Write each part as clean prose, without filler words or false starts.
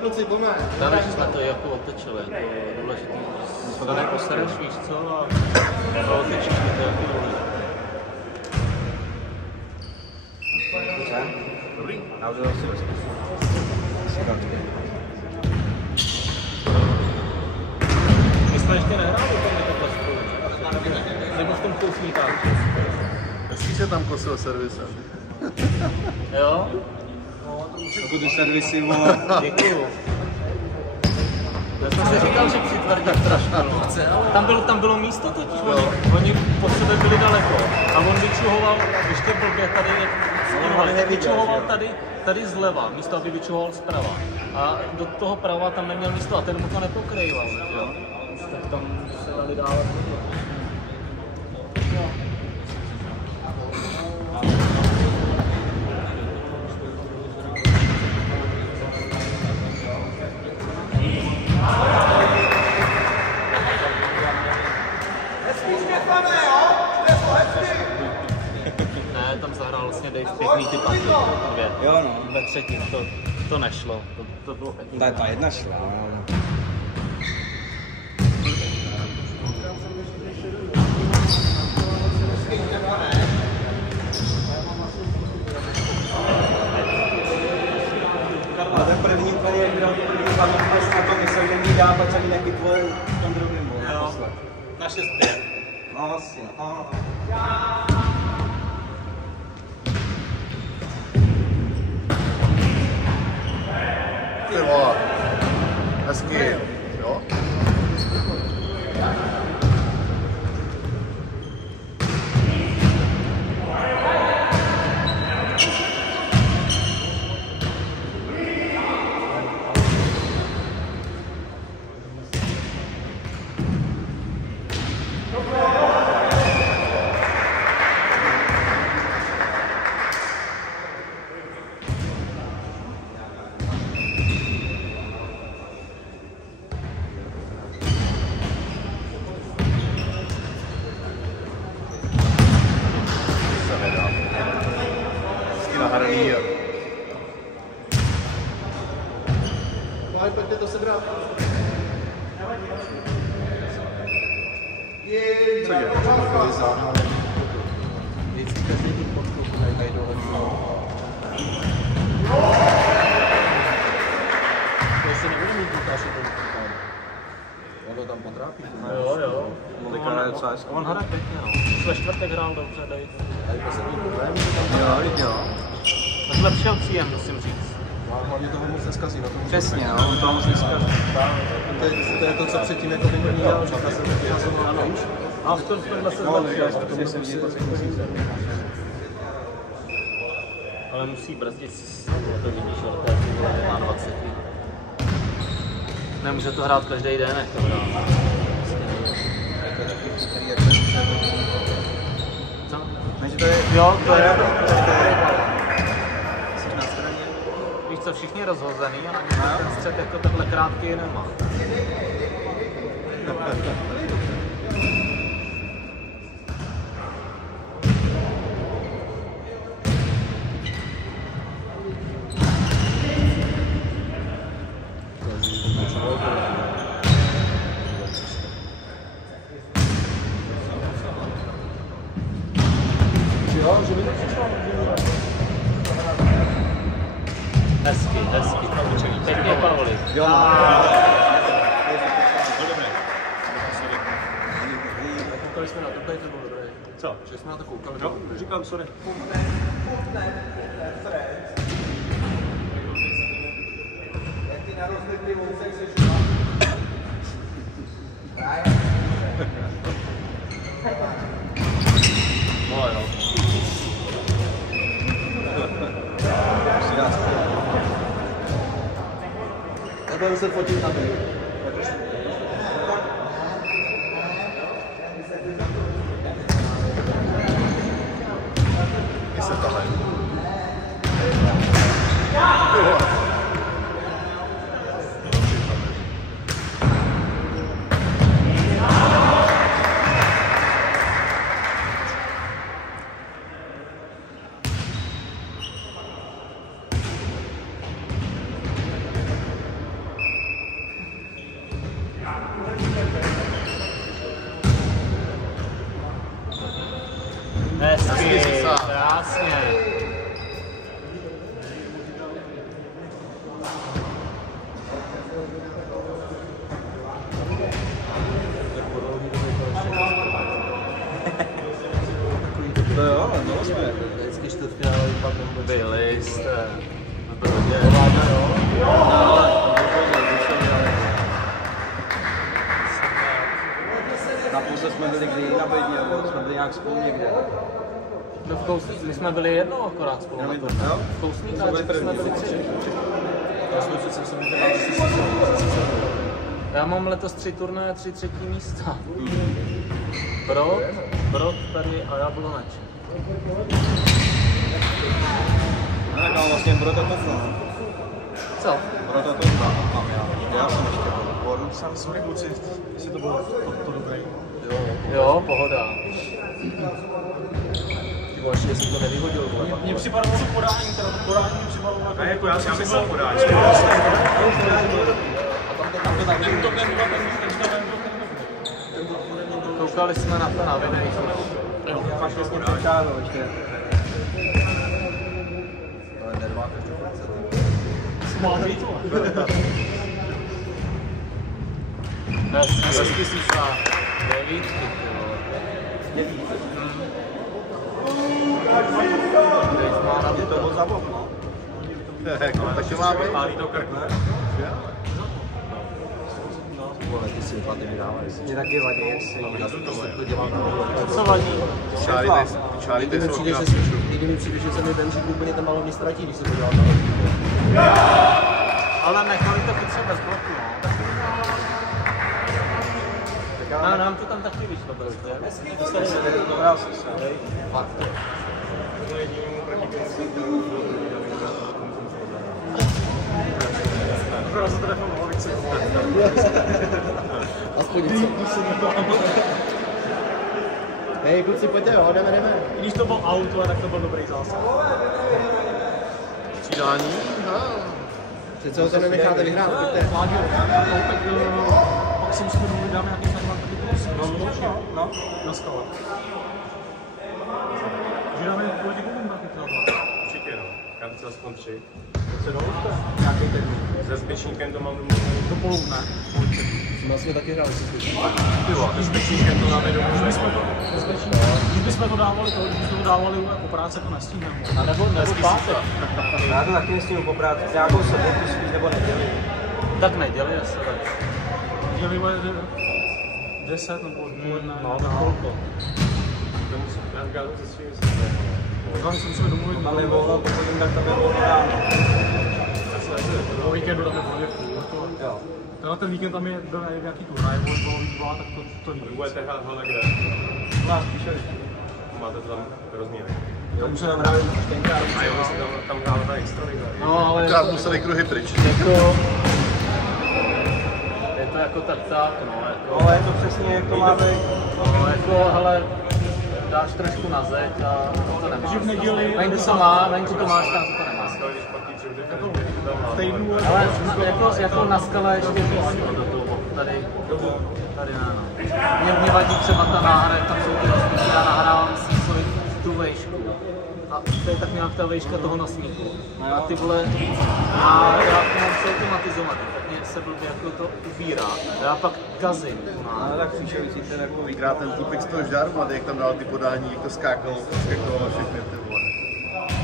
kluci, pojďme. Tady jsme to jako otočili, jako důležitý. To neposereš, víš co, a otočíš mi to jako důležitý. Dobře? Dobrý? Já už to si vezmu. My jsme ještě nehráli úplně takhle spolu. Nebo v tom kousníkáku. Hezký se tam kosil servisem. Jo? Jako ty servisy, vole. Děkuju. Já jsem si říkal, že přitvrdit trošku. Tam bylo místo totiž, oni po sebe byli daleko. A on vyčuhoval, ještě blbě tady, vyčuhoval tady zleva, místo aby vyčuhoval zprava. A do toho prava tam neměl místo a ten mu to nepokryjval, jo? Tak tam se dali dávat. Ne, tam zahrál vlastně Dave pěkný ty paty. Jo no. Ve třetím to nešlo, to bylo pěkný. Ta jedna šla, no. A ten první úplně, jak byl první paměť, až na to myslel, že mi dá pak celý nějaký tvoj v tom druhém bolu. Jo, na 6-5. No vlastně, Ty vole. Hezký, jo? Nahraný. Pojďte to sebrat. Co je? Vždycky každý tu podku najdou hodně. Jestli nebude mít Lukáši to On to tam potrápí. Jo. Molika hraje docela hezky. On hraje pěkně, no. Ve čtvrtek hrál dobře, Dave. Tady poslední problém, že tam Jo. Zlepšil příjem, musím říct. A hlavně toho moc neskazí. Na tom přesně, no, on to moc neskazí. To je to, co předtím jako vyměnil, že ta se vyměnila. A v tomhle se zlepšil. Ale musí brzdit, to vidíš, ale to je 20. Nemůže to hrát každý den, jak to hrát. Co? Jo, to je. Jsi na straně. Víš co, všichni rozhozený a ani ten střed jako takhle krátký nemá. Hezky, pěkně Pavli. Jo, Koukali jsme na to, tady to bylo dobré. Co? Že jsme na to koukali. No, říkám, sorry. No jo. Já budu muset fotit na to. I se tahle. To jo, no jsme. Vždycky čtvrtfinále vypadnou. Byli jste. V Brodě. Naposled jsme byli kdy na Bedně, jsme byli nějak spolu někde. No v Kousníku, my jsme byli jednou akorát spolu. V Kousníku jsme byli 3. Já jsem přece jsem měl Já mám letos 3 turnaje, 3 třetí místa. Brod, tady a Jabloneč. Tak ale vlastně Brototofla. Co? Brototofla mám já. Já jsem ještě byl. Sám sorry kluci, jestli to bylo to dobré. Jo, pohoda. Ty vole, jestli to nevyhodil, vole. Mně připadalo to podání, teda to podání mi připadalo jako... Jako já jsem myslel podání. Koukali jsme na to na videu. Máš vlastně přečáno ještě. Ale nervák ještě Smáží to. Hezky si za 9, ty vole. Je to moc za bok, no. Tak to má být. Pálí to krk, ne? Vole, ty si vypadne mi dávají. Mě taky vadí, jestli. Já to dělám na vole. Co vadí? Čáry, ty jsou jediný přijde, že se mi benzík úplně ten balon ztratí, když se to dělá na Ale nechali to chytře bez bloku, no. Nám to tam taky vyšlo prostě. Dobrá se. Fakt. Aspoň něco. Hej, kluci, pojďte jo, jdeme. Když to byl auto, tak to byl dobrý zásah. Střídání? Přece ho to nenecháte vyhrát, pojďte. Vládil, pak si musíme domluvit, dáme nějaký snad taky no, na skale. Že dáme proti komu taky třeba. Určitě no, já bych aspoň 3. Co domluvte? Nějaký termín. Se Zbyčníkem to mám domluvený. Do polovne. Jsme vlastně taky hráli se Zbyčníkem. Když bychom to dávali, po práci, to nestíneme. A nebo pátek. Já to taky nestínu po práci. Nějakou sobotu spíš nebo neděli. Tak neděli asi tak. Děli bude 10 nebo odpoledne. No, na kolko. Já říkám, že se svým Tam se musíme domluvit. Máme volno, pokud tak tam je volno ráno. Po víkendu dáme volněvku. Jo. Tenhle ten víkend tam je nějaký turnaj, volejbalový dva, tak to nevíc. budete hrát hele kde? Nás píše. Máte to tam rozměry. Tam se nám hráli tenkrát. A jo, si tam hráli na extraliga. No, ale Krát museli kruhy pryč. jako... Je to jako tak, no, jako... Ale je to přesně, jak to má být. No, jako, hele, dáš trošku na zeď a to nemáš. Takže v neděli... Venku to má, venku to máš, tam to nemáš. Když platí 3 differenty, to tam má. V týdnu... Ale jako na skale ještě víc do toho, tady ne, no. Mě vadí třeba ta náhra, jak tam jsou ty nosníky, já nahrávám Sísovi tu vejšku. A to je tak nějak ta vejška toho nosníku. A ty vole, já to mám se automatizovat, tak mě se blbě jako to ubírá. Já pak kazím. Ale tak příšející ten jako Vykrát ten týpek z toho žáru, a jak tam dal ty podání, jak to skákalo všechny ty vole.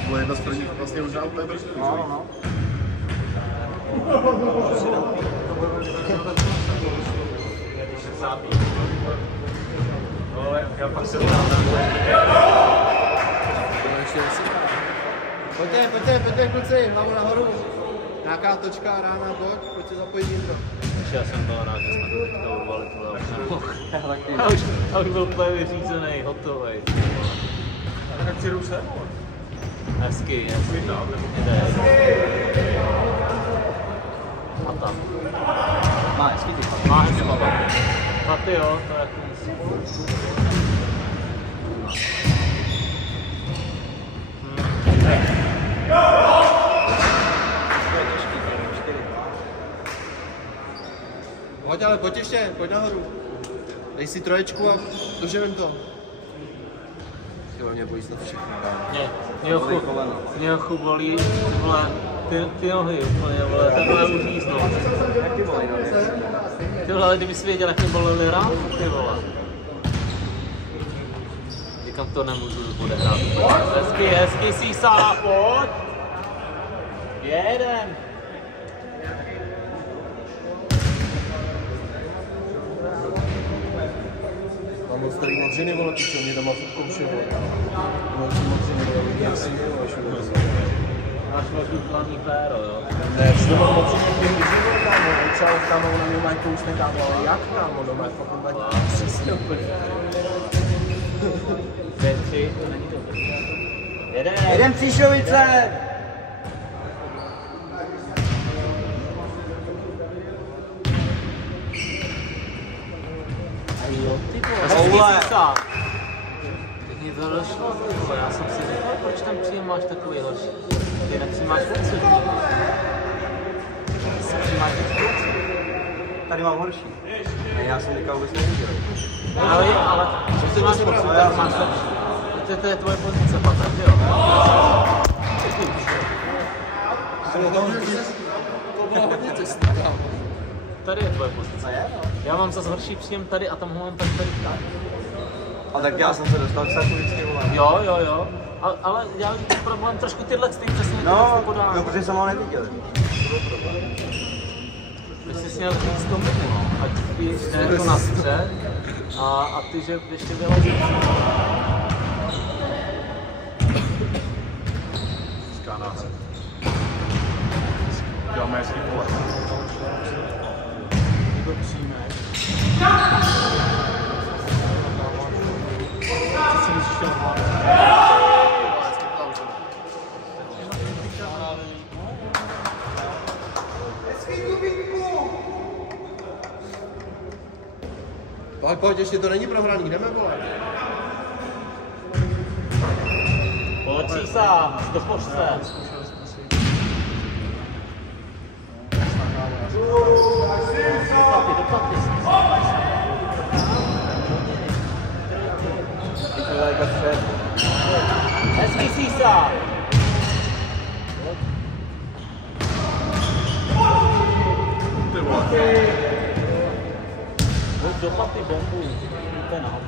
Bylo jedno z prvních vlastně už dál úplně brzku. no. Já pak se Pojďte kluci, hlavu nahoru. Nějaká točka, rána, bok, pojď se zapojit intro. Já jsem byl rád, že jsme to teďka urvali, já už byl úplně vyřízený, hotový. Tak chci se? Hezky. A tam. Má hezký ty chlapy. Má hezky baba. A ty jo, to je jako musí. Pojď ale, pojď ještě, pojď nahoru. Dej si troječku a doženem to. Jo, mě bojí snad všechno. Mě ochu bolí, vole, ty nohy úplně, vole, takhle už jízdno. vole, kdybys věděl, jak mě bolely ráno, ty vole. Říkám, to nemůžu odehrát. Hezky, Sísa, pojď! Jedem! Mám moc tady modřiny, vole, co mě doma furt kouše, vole. Mám moc modřiny, vole, jak si vole, všude. Máš velký planý péro, jo? Ne, si doma modřiny, jak modřiny, vole, kámo. Třeba kámo, ona mě mají kousne, kámo, ale jak, kámo, doma je fakt úplně přesně úplně. 2, 3, to není dobré. Jedem Příšovice! Jo, ty vole, Sísa. Teď mi to došlo, ty vole, já jsem si říkal, proč tam přijímáš takový horší. Ty nepřijímáš věci. Ty přijímáš věci. Tady mám horší. Ne, já jsem teďka vůbec neviděl. Ale co ty máš pocit, tak máš lepší. To je tvoje pozice, Patrik, jo? Tady je tvoje pozice. Já mám zase horší příjem tady a tam ho mám tady. A tak já jsem se dostal k Sakovický, vole. Jo. Ale já mám problém trošku tyhle ty přesně No, podání. protože jsem ho neviděl. To byl problém. Ty jsi měl říct tomu, no. Ať ty jde jako na střed a ty, že ještě vyležíš. Skánáce. Děláme hezký pole. To přijmeš. Co si myslíš, že Pojď, ještě to není prohraný, jdeme, vole. Pojď, Sísa, stopoř se. Doplaty. Hezký, Sísa. Ty vole. Doplaty bombu. Penál.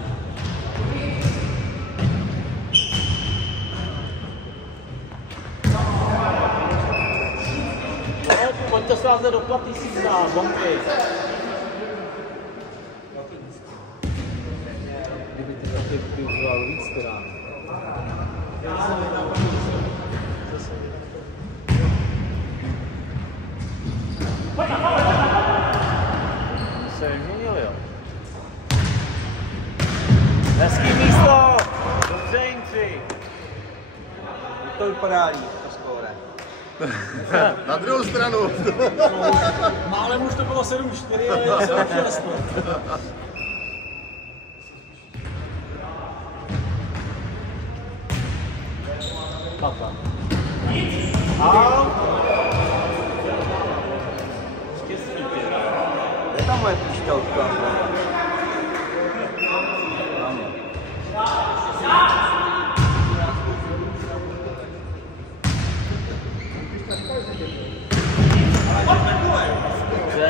Pojď to sázet do platy, Sísa, bomby. Kdyby ty platy využíval víc teda. Se vyměnil, jo. Hezký místo! Dobře, Jindři. To vypadá líp, to skóre. Na druhou stranu. málem už to bylo 7-4, ale já jsem 6. Papa. Štěstí, ty. Je tam moje píšťalka.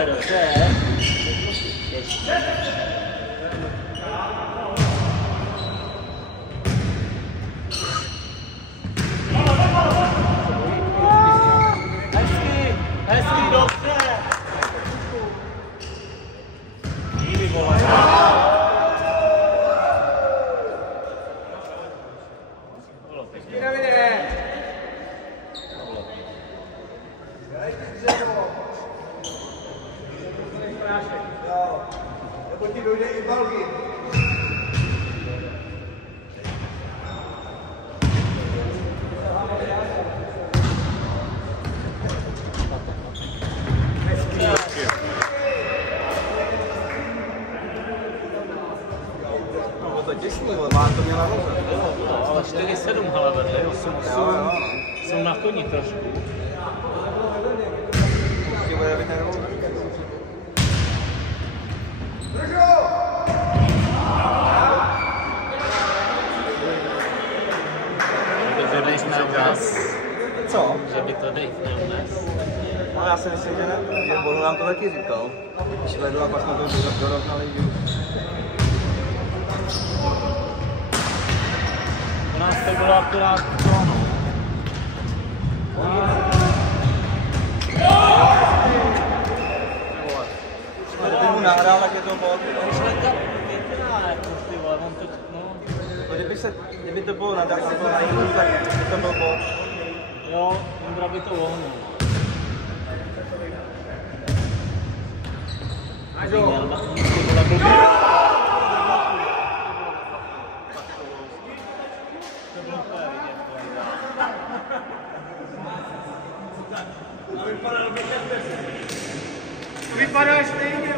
Dobře. Ještě. Hezký, dobře. Ty vole. Nebo ti dojde i balky. No to těsný, ale má to měla noze. Ale 4-7 hele vedle, 8-8. Jsou na koni trošku. Určitě bude vyhrát. Že by to Dave neunes. Co? Že by to Dave neunes. No já si myslím, že ne. On nám to taky říkal. Když vedl a pak jsme to dorovnali. U nás to bylo akorát to, no. Kdyby mu nahrál, tak je to bod. Kdyby to bylo na Dax nebo na jinou, tak by to byl bod. Jo, Indra by to vohnul. Vypadá stejně.